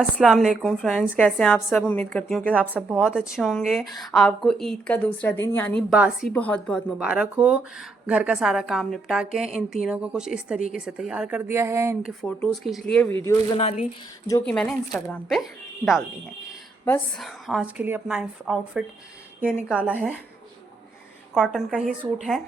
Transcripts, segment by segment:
अस्सलाम वालेकुम फ्रेंड्स, कैसे हैं आप सब। उम्मीद करती हूँ कि आप सब बहुत अच्छे होंगे। आपको ईद का दूसरा दिन यानी बासी बहुत बहुत मुबारक हो। घर का सारा काम निपटा के इन तीनों को कुछ इस तरीके से तैयार कर दिया है। इनके फ़ोटोज़ खींच लिए, वीडियोज़ बना ली, जो कि मैंने इंस्टाग्राम पे डाल दी हैं। बस आज के लिए अपना आउटफिट ये निकाला है, कॉटन का ही सूट है।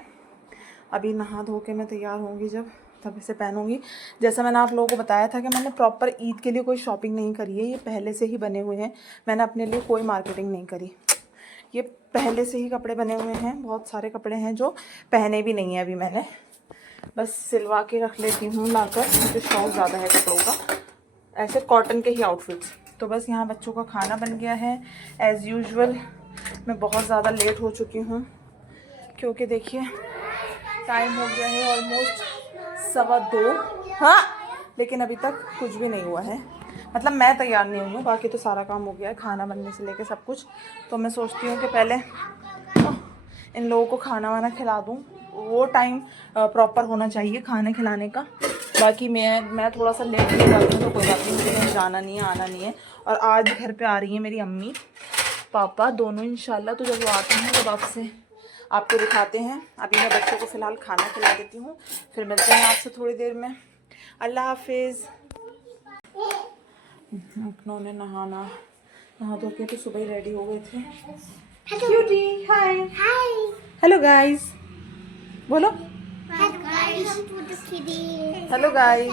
अभी नहा धो के मैं तैयार होंगी, जब तब इसे पहनूंगी। जैसा मैंने आप लोगों को बताया था कि मैंने प्रॉपर ईद के लिए कोई शॉपिंग नहीं करी है, ये पहले से ही बने हुए हैं। मैंने अपने लिए कोई मार्केटिंग नहीं करी, ये पहले से ही कपड़े बने हुए हैं। बहुत सारे कपड़े हैं जो पहने भी नहीं है अभी मैंने, बस सिलवा के रख लेती हूँ लाकर। मुझे शौक ज़्यादा है कपड़ों का, ऐसे कॉटन के ही आउटफिट्स। तो बस यहाँ बच्चों का खाना बन गया है एज़ यूजुअल। मैं बहुत ज़्यादा लेट हो चुकी हूँ क्योंकि देखिए टाइम हो गया है ऑलमोस्ट 2:15। हाँ, लेकिन अभी तक कुछ भी नहीं हुआ है। मतलब मैं तैयार नहीं हुई हूँ, बाकी तो सारा काम हो गया है, खाना बनने से लेके सब कुछ। तो मैं सोचती हूँ कि पहले इन लोगों को खाना वाना खिला दूँ। वो टाइम प्रॉपर होना चाहिए खाने खिलाने का। बाकी मैं थोड़ा सा लेट हो जाती हूँ तो कोई बात नहीं, मुझे कहीं जाना नहीं है, आना नहीं है। और आज घर पे आ रही है मेरी अम्मी पापा दोनों इंशाल्लाह। तो जब वो आते हैं तो आपसे आपको दिखाते हैं। अभी मैं बच्चों को फ़िलहाल खाना खिला देती हूँ, फिर मिलते हैं आपसे थोड़ी देर में। अल्लाह हाफिज़। उन्होंने नहा धो के तो सुबह ही रेडी हो गए थे। क्यूटी, हाय हेलो गाइस बोलो। Hello guys.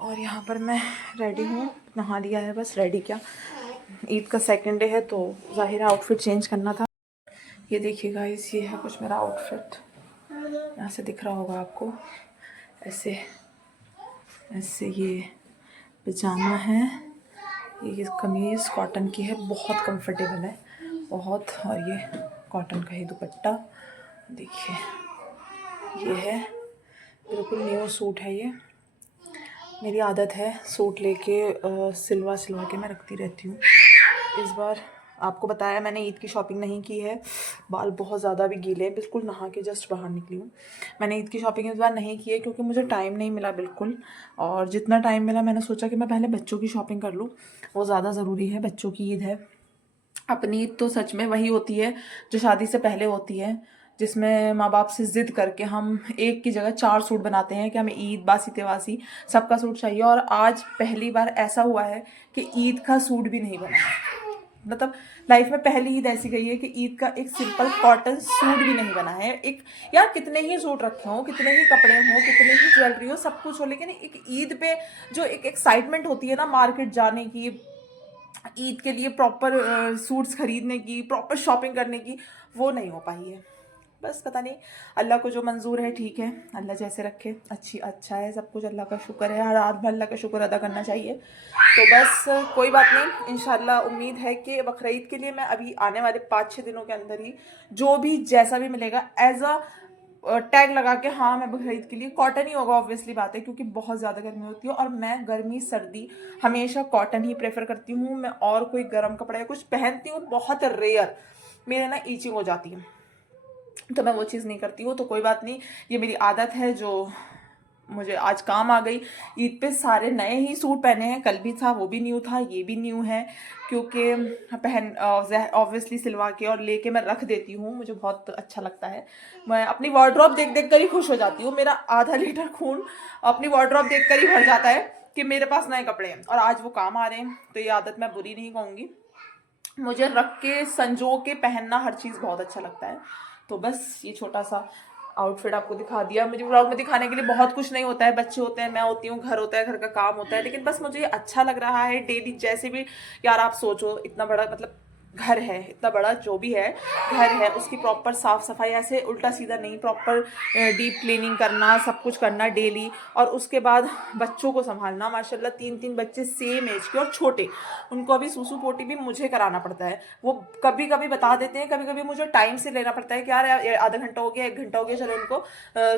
और यहाँ पर मैं रेडी हूँ, नहा लिया है, बस रेडी क्या, ईद का सेकंड डे है तो ज़ाहिर आउटफिट चेंज करना था। ये देखिए गाइस, ये है कुछ मेरा आउटफिट। यहाँ से दिख रहा होगा आपको, ऐसे ऐसे ये पजामा है, ये कमीज़ कॉटन की है, बहुत कंफर्टेबल है बहुत। और ये कॉटन का ही दुपट्टा देखिए, ये है बिल्कुल न्यू सूट है ये। मेरी आदत है सूट लेके सिलवा के मैं रखती रहती हूँ। इस बार आपको बताया मैंने ईद की शॉपिंग नहीं की है, बाल बहुत ज़्यादा भी गीले हैं, बिल्कुल नहा के जस्ट बाहर निकली हूँ। मैंने ईद की शॉपिंग इस बार नहीं की है क्योंकि मुझे टाइम नहीं मिला बिल्कुल। और जितना टाइम मिला मैंने सोचा कि मैं पहले बच्चों की शॉपिंग कर लूँ, वो ज़्यादा ज़रूरी है। बच्चों की ईद है, अपनी ईद तो सच में वही होती है जो शादी से पहले होती है, जिसमें माँ बाप से ज़िद करके हम एक की जगह 4 सूट बनाते हैं कि हमें ईद बासी त्योहासी सबका सूट चाहिए। और आज पहली बार ऐसा हुआ है कि ईद का सूट भी नहीं बना है। मतलब लाइफ में पहली ईद ऐसी गई है कि ईद का एक सिंपल कॉटन सूट भी नहीं बना है। एक यार कितने ही सूट रखे हों, कितने ही कपड़े हों, कितनी ही ज्वेलरी हो, सब कुछ हो, लेकिन एक ईद पे जो एक एक्साइटमेंट होती है ना मार्केट जाने की, ईद के लिए प्रॉपर सूट्स खरीदने की, प्रॉपर शॉपिंग करने की, वो नहीं हो पाई है। बस पता नहीं, अल्लाह को जो मंजूर है ठीक है, अल्लाह जैसे रखे अच्छा है सब कुछ। अल्लाह का शुक्र है, हर रात में अल्लाह का शुक्र अदा करना चाहिए। तो बस कोई बात नहीं, इंशाल्लाह उम्मीद है कि बकरीद के लिए मैं अभी आने वाले 5-6 दिनों के अंदर ही जो भी जैसा भी मिलेगा एज अ टैग लगा के, हाँ मैं बकरीद के लिए कॉटन ही होगा, ऑब्वियसली बात है, क्योंकि बहुत ज़्यादा गर्मी होती है और मैं गर्मी सर्दी हमेशा कॉटन ही प्रेफर करती हूँ। मैं और कोई गर्म कपड़ा या कुछ पहनती हूँ बहुत रेयर, मेरे ना ईचिंग हो जाती है, तो मैं वो चीज़ नहीं करती हूँ। तो कोई बात नहीं, ये मेरी आदत है जो मुझे आज काम आ गई। ईद पे सारे नए ही सूट पहने हैं, कल भी था वो भी न्यू था, ये भी न्यू है, क्योंकि पहन ऑब्वियसली सिलवा के और लेके मैं रख देती हूँ, मुझे बहुत अच्छा लगता है। मैं अपनी वार्डरोब देख देख कर ही खुश हो जाती हूँ। मेरा आधा लीटर खून अपनी वार्डरोब देख कर ही भर जाता है कि मेरे पास नए कपड़े हैं और आज वो काम आ रहे हैं। तो ये आदत मैं बुरी नहीं कहूँगी, मुझे रख के संजो के पहनना हर चीज़ बहुत अच्छा लगता है। तो बस ये छोटा सा आउटफिट आपको दिखा दिया। मुझे व्लॉग में दिखाने के लिए बहुत कुछ नहीं होता है, बच्चे होते हैं, मैं होती हूँ, घर होता है, घर का काम होता है, लेकिन बस मुझे ये अच्छा लग रहा है डेली। जैसे भी यार आप सोचो, इतना बड़ा मतलब घर है, इतना बड़ा जो भी है घर है, उसकी प्रॉपर साफ़ सफाई, ऐसे उल्टा सीधा नहीं, प्रॉपर डीप क्लीनिंग करना, सब कुछ करना डेली। और उसके बाद बच्चों को संभालना, माशाल्लाह 3-3 बच्चे सेम एज के और छोटे, उनको अभी सूसू पोटी भी मुझे कराना पड़ता है। वो कभी कभी बता देते हैं, कभी कभी मुझे टाइम से लेना पड़ता है कि यार आधा घंटा हो गया, 1 घंटा हो गया, चलो उनको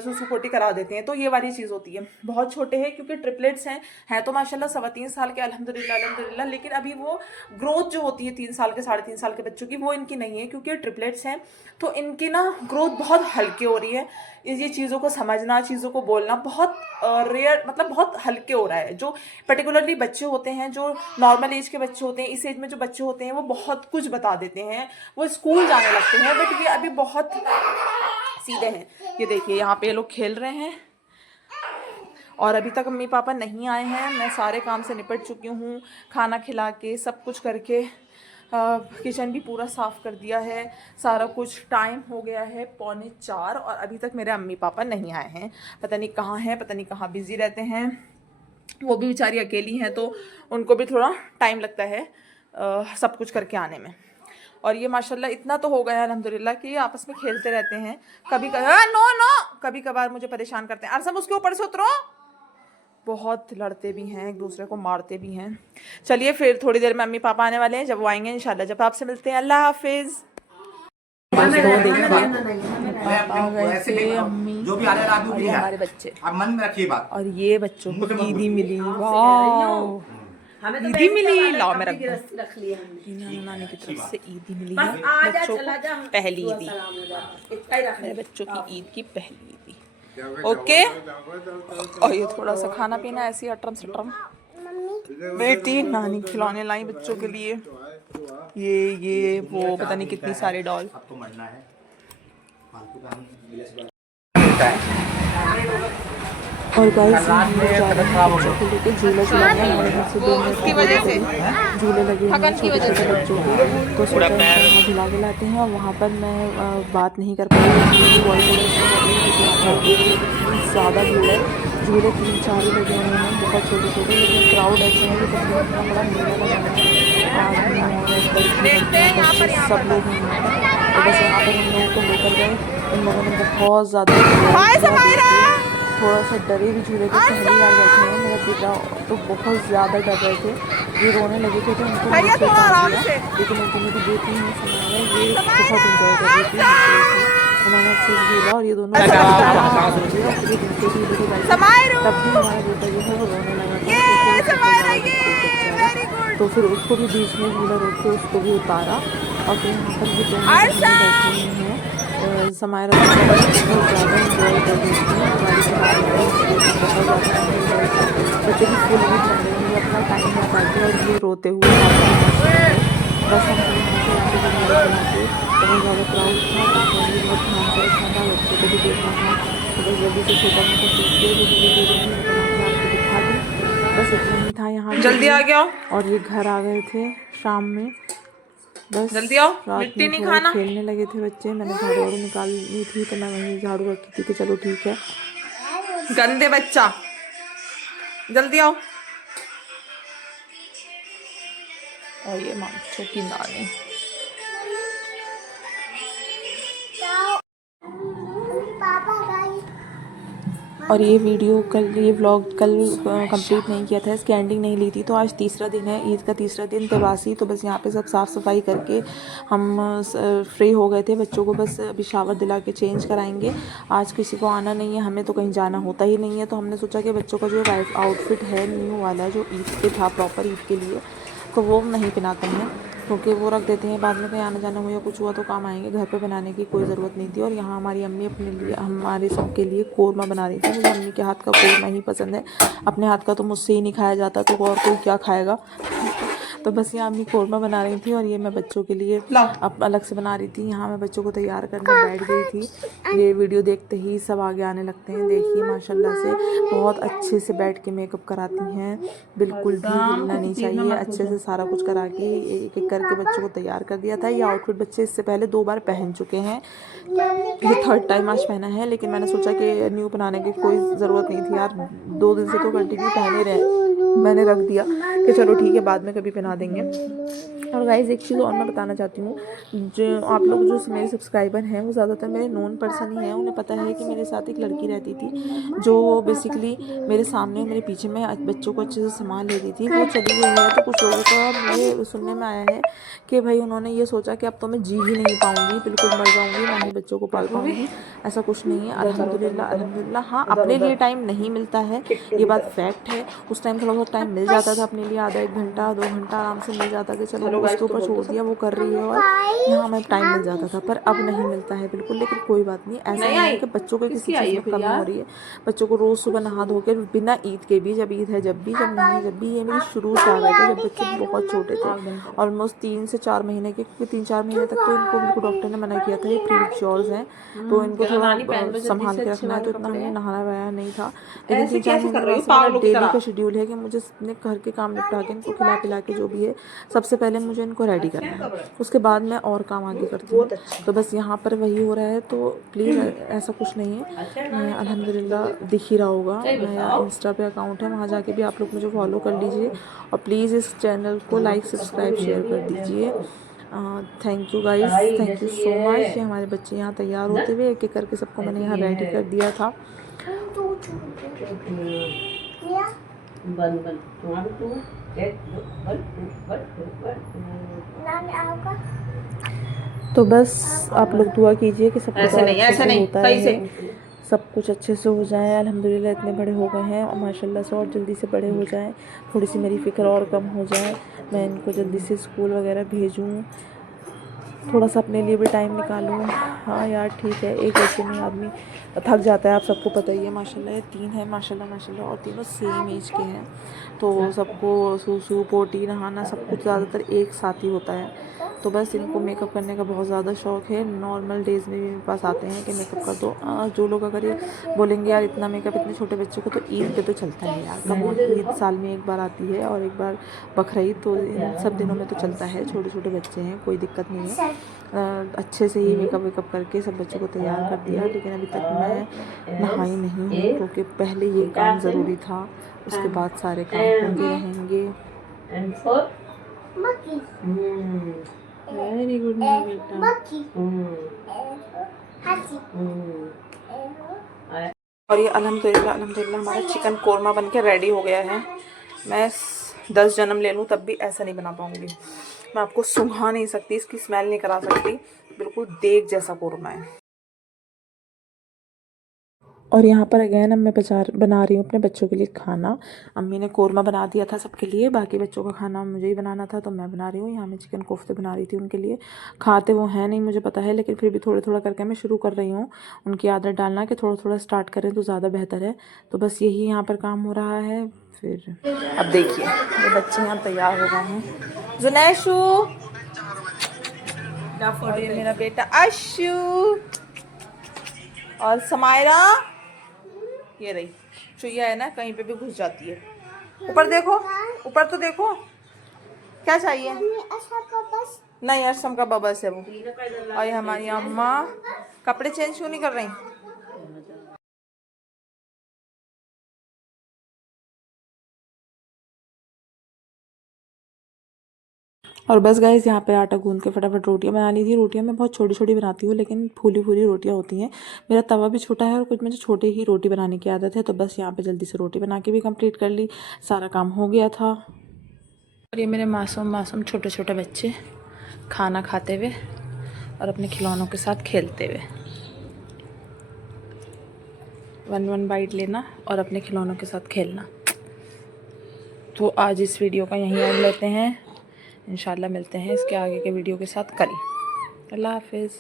सूसू पोटी करा देते हैं। तो ये वाली चीज़ होती है। बहुत छोटे हैं क्योंकि ट्रिपलेट्स हैं तो माशाल्लाह 3.25 साल के, अल्हम्दुलिल्लाह अल्हम्दुलिल्लाह, लेकिन अभी वो ग्रोथ जो होती है 3 साल के 3.5 3 साल के बच्चों की, वो इनकी नहीं है क्योंकि ट्रिपलेट्स हैं, तो इनकी ना ग्रोथ बहुत हल्की हो रही है। ये चीज़ों को समझना, चीज़ों को बोलना बहुत रेयर, मतलब बहुत हल्के हो रहा है। जो पर्टिकुलरली बच्चे होते हैं, जो नॉर्मल एज के बच्चे होते हैं, इस एज में जो बच्चे होते हैं वो बहुत कुछ बता देते हैं, वो स्कूल जाने लगते हैं, बट ये अभी बहुत सीधे हैं। ये देखिए यहाँ पे ये लोग खेल रहे हैं और अभी तक मम्मी पापा नहीं आए हैं। मैं सारे काम से निपट चुकी हूँ, खाना खिला के सब कुछ करके, किचन भी पूरा साफ़ कर दिया है, सारा कुछ। टाइम हो गया है 3:45 और अभी तक मेरे मम्मी पापा नहीं आए हैं। पता नहीं कहाँ हैं, पता नहीं कहाँ बिज़ी रहते हैं। वो भी बेचारी अकेली हैं तो उनको भी थोड़ा टाइम लगता है सब कुछ करके आने में। और ये माशाल्लाह इतना तो हो गया है अल्हम्दुलिल्लाह कि आपस में खेलते रहते हैं। कभी कभी कभार मुझे परेशान करते हैं, अरसम उसके ऊपर से उतरो। बहुत लड़ते भी हैं, एक दूसरे को मारते भी हैं। चलिए फिर थोड़ी देर में मम्मी पापा आने वाले हैं, जब वो आएंगे इंशाल्लाह जब आपसे मिलते हैं। अल्लाह हाफिज़। जो भी आ रहा है और हमारे बच्चे, आप मन में रखिए बात। और ये बच्चों को ईदी मिली, वाह ईदी मिली, लाओ मैं रख नानी की तरफ से ईदी मिली है बच्चों को, पहली ईदी, मेरे बच्चों की ईद की पहली ईदी। ओके, और ये थोड़ा सा खाना पीना ऐसी अटरम सटरम। बेटी नानी खिलौने लाई बच्चों के लिए, ये वो पता नहीं कितनी सारी डॉल। और गाइस बच्चों को लेके झूला झूलाने हमारे घर से 2 मिनट झूले लगे हुए हैं छोटे छोटे बच्चों को, तो सोचा वहाँ झुला के लाते हैं। और वहाँ पर मैं बात नहीं कर पाई, ज़्यादा भीड़ है, झूले 3-4 ही लगे हुए हैं, बहुत छोटे छोटे, लेकिन क्राउड ऐसे है कि सबसे इतना बड़ा मेला लगा है, सब लोग हैं यहाँ पर। तो बस यहाँ पर हम लोगों को लेकर गए, उन लोगों ने बहुत ज़्यादा, थोड़ा सा डरे भी झूले थे, पहली बार बैठे हैं। मेरा बेटा तो बहुत ज़्यादा डर रहे थे, ये रोने लगे थे तो उनको नीचे उतार दिया, लेकिन उनको मेरी बेटी ने संभाला, ये बहुत इंजॉय कर रही थी, उन्होंने अच्छे से झूला। और ये दोनों तब भी हमारा बेटा जो है वो रोने लगा था, तो फिर उसको भी बीच में झूला रोक के उसको भी उतारा। और फिर यहाँ पर ये दोनों बैठे हुए हैं, समायरा बहुत ज़्यादा इंजॉय कर रही थी, बच्चे की फुल भी चल रही है, अपना टाइम ना पाते और ये रोते हुए बस हम बहुत ज़्यादा प्राउड था, बहुत ध्यान से रखना था, बच्चों को भी देखना था, तो बस जल्दी से छोटा मोटा सीख के आपको दिखा दी, बस इतना ही था। यहाँ जल्दी आ गया और ये घर आ गए थे शाम में, बस जल्दी आओ, मिट्टी नहीं खाना। खेलने लगे थे बच्चे, मैंने झाड़ू वाड़ू निकालनी थी तो मैं वहीं झाड़ू रखी थी कि चलो ठीक है। गंदे बच्चा, जल्दी आओ। और ये मांचो की नानी, और ये वीडियो कल, ये व्लॉग कल कंप्लीट नहीं किया था, इसकी एंडिंग नहीं ली थी, तो आज तीसरा दिन है, ईद का तीसरा दिन तवासी। तो बस यहाँ पे सब साफ़ सफाई करके हम फ्री हो गए थे। बच्चों को बस अभी शावर दिला के चेंज कराएंगे। आज किसी को आना नहीं है, हमें तो कहीं जाना होता ही नहीं है, तो हमने सोचा कि बच्चों का जो आउटफिट है न्यू वाला जो ईद पे था, प्रॉपर ईद के लिए, तो वो नहीं पहनाते हैं क्योंकि वो रख देते हैं, बाद में कहीं आना जाना हुआ या कुछ हुआ तो काम आएंगे। घर पे बनाने की कोई ज़रूरत नहीं थी। और यहाँ हमारी अम्मी अपने लिए, हमारे सबके लिए कोरमा बना रही थी। मुझे अम्मी के हाथ का कोरमा ही पसंद है, अपने हाथ का तो मुझसे ही नहीं खाया जाता, तो और कोई क्या खाएगा। तो बस यहाँ अम्मी कोरमा बना रही थी और ये मैं बच्चों के लिए अब अलग से बना रही थी। यहाँ मैं बच्चों को तैयार करने बैठ गई थी। ये वीडियो देखते ही सब आगे आने लगते हैं। देखिए माशाल्लाह से बहुत अच्छे से बैठ के मेकअप कराती हैं, बिल्कुल भी हिलना नहीं चाहिए, अच्छे से सारा कुछ करा के एक एक करके बच्चों को तैयार कर दिया था। ये आउटफिट बच्चे इससे पहले 2 बार पहन चुके हैं, ये 3rd टाइम आज पहना है, लेकिन मैंने सोचा कि न्यू बनाने की कोई ज़रूरत नहीं थी यार, 2 दिन से तो कंटिन्यू पहने रहे, मैंने रख दिया कि चलो ठीक है बाद में कभी पहना देंगे। और गाइस एक चीज़ और मैं बताना चाहती हूँ, जो आप लोग जो मेरे सब्सक्राइबर हैं वो ज़्यादातर मेरे नोन पर्सन ही हैं। उन्हें पता है कि मेरे साथ एक लड़की रहती थी जो बेसिकली मेरे सामने और मेरे पीछे में बच्चों को अच्छे से संभाल लेती थी। वो चली गई है, तो कुछ लोगों का ये सुनने में आया है कि भाई उन्होंने ये सोचा कि अब तो मैं जी ही नहीं पाऊँगी, बिल्कुल मर जाऊँगी, ना ही बच्चों को पाल पाऊँगी। ऐसा कुछ नहीं है, अल्हम्दुलिल्लाह अल्हम्दुलिल्लाह। हाँ, अपने लिए टाइम नहीं मिलता है, ये बात फैक्ट है। उस टाइम थोड़ा बहुत टाइम मिल जाता था अपने लिए, आधा 1 घंटा 2 घंटा आराम से मिल जाता कि चलो उसके ऊपर छोड़ दिया, वो कर रही है और यहाँ हमें टाइम मिल जाता था। पर अब नहीं मिलता है बिल्कुल। लेकिन कोई बात नहीं, ऐसा नहीं है कि बच्चों को किसी चीज़ में कमी हो रही है। बच्चों को रोज़ सुबह नहा धो के बिना ईद के भी, जब ईद है जब भी, जब नहीं है जब भी, ये मेरी शुरू से आदत है। जब बच्चे बहुत छोटे थे, ऑलमोस्ट 3 से 4 महीने के, क्योंकि 3-4 महीने तक तो इनको बिल्कुल डॉक्टर ने मना किया था, ये प्रीमेच्योर्स हैं तो इनको थोड़ा संभाल के रखना है, तो इतना हमने नहाना वहाना नहीं था। लेकिन 3-4 महीने के बाद से मेरा डेली का शेड्यूल है कि मुझे अपने घर के काम निपटा के इनको खिला पिला के जो भी है सबसे पहले मुझे इनको रेडी करना है, उसके बाद मैं और काम आगे करती हूँ। तो बस यहाँ पर वही हो रहा है, तो प्लीज़ ऐसा कुछ नहीं है। अल्हम्दुलिल्लाह दिख ही रहा होगा, मेरा इंस्टा पे अकाउंट है, वहाँ जाके भी आप लोग मुझे फॉलो कर लीजिए और प्लीज़ इस चैनल को लाइक सब्सक्राइब शेयर कर दीजिए। Thank you guys, thank you so much. ये हमारे बच्चे यहाँ तैयार होते हुए एक एक करके सबको मैंने यहाँ रेडी कर दिया था। तो बस आप लोग दुआ कीजिए कि सब कुछ अच्छे से होता है, सब कुछ अच्छे से हो जाए। अल्हम्दुलिल्लाह इतने बड़े हो गए हैं और माशाल्लाह से और जल्दी से बड़े हो जाएं, थोड़ी सी मेरी फ़िक्र और कम हो जाए, मैं इनको जल्दी से स्कूल वगैरह भेजूँ, थोड़ा सा अपने लिए भी टाइम निकालूँ। हाँ यार ठीक है, एक बच्चे में आदमी थक जाता है, आप सबको पता ही है। माशाल्लाह ये 3 है, माशाल्लाह माशाल्लाह, और तीनों सेम एज के हैं, तो सबको सूसू पोटी नहाना सब कुछ ज़्यादातर एक साथ ही होता है। तो बस इनको मेकअप करने का बहुत ज़्यादा शौक़ है। नॉर्मल डेज़ में भी मेरे पास आते हैं कि मेकअप कर दो। जो लोग अगर ये बोलेंगे यार इतना मेकअप इतने छोटे बच्चों को, तो ईद पे तो चलता है यार, कम ऑन, ईद साल में एक बार आती है और एक बार बकरीद, तो इन सब दिनों में तो चलता है। छोटे छोटे बच्चे हैं, कोई दिक्कत नहीं है। अच्छे से ही मेकअप वेकअप करके सब बच्चों को तैयार कर दिया। लेकिन अभी तक मैं नहाई नहीं हूँ, क्योंकि पहले ये काम ज़रूरी था, उसके बाद सारे काम होंगे रहेंगे। वेरी गुड बेटा। और ये अल्हम्दुलिल्लाह अल्हम्दुलिल्लाह हमारा चिकन कोरमा बन के रेडी हो गया है। मैं 10 जन्म ले लूँ तब भी ऐसा नहीं बना पाऊँगी। मैं आपको सुंघा नहीं सकती, इसकी स्मेल नहीं करा सकती, बिल्कुल देग जैसा कोरमा है। और यहाँ पर अगेन अब मैं बना रही हूँ अपने बच्चों के लिए खाना। अम्मी ने कोरमा बना दिया था सबके लिए, बाकी बच्चों का खाना मुझे ही बनाना था, तो मैं बना रही हूँ। यहाँ मैं चिकन कोफ्ते बना रही थी उनके लिए। खाते वो हैं नहीं मुझे पता है, लेकिन फिर भी थोड़ा थोड़ा करके मैं शुरू कर रही हूँ उनकी आदत डालना कि थोड़ा थोड़ा स्टार्ट करें तो ज़्यादा बेहतर है। तो बस यही यहाँ पर काम हो रहा है। फिर अब देखिए ये बच्चे यहाँ तैयार हो गए हैं। जुनैशु, और ये मेरा बेटा अशु, और समायरा, ये रही चुईया है ना, कहीं पे भी घुस जाती है। ऊपर देखो, ऊपर तो देखो, क्या चाहिए? नहीं असम का बबस है वो। और ये हमारी अम्मा कपड़े चेंज क्यों नहीं कर रही? और बस गाइस यहाँ पे आटा गूंद के फटाफट रोटियां बना ली थी। रोटियां मैं बहुत छोटी छोटी बनाती हूँ, लेकिन फूली फूली रोटियां होती हैं। मेरा तवा भी छोटा है और कुछ मुझे छोटे ही रोटी बनाने की आदत है, तो बस यहाँ पे जल्दी से रोटी बना के भी कंप्लीट कर ली, सारा काम हो गया था। और ये मेरे मासूम मासूम छोटे छोटे बच्चे खाना खाते हुए और अपने खिलौनों के साथ खेलते हुए। 1 बाइट लेना और अपने खिलौनों के साथ खेलना। तो आज इस वीडियो का यहीं एंड लेते हैं। इंशाल्लाह मिलते हैं इसके आगे के वीडियो के साथ कल। अल्लाह हाफिज़।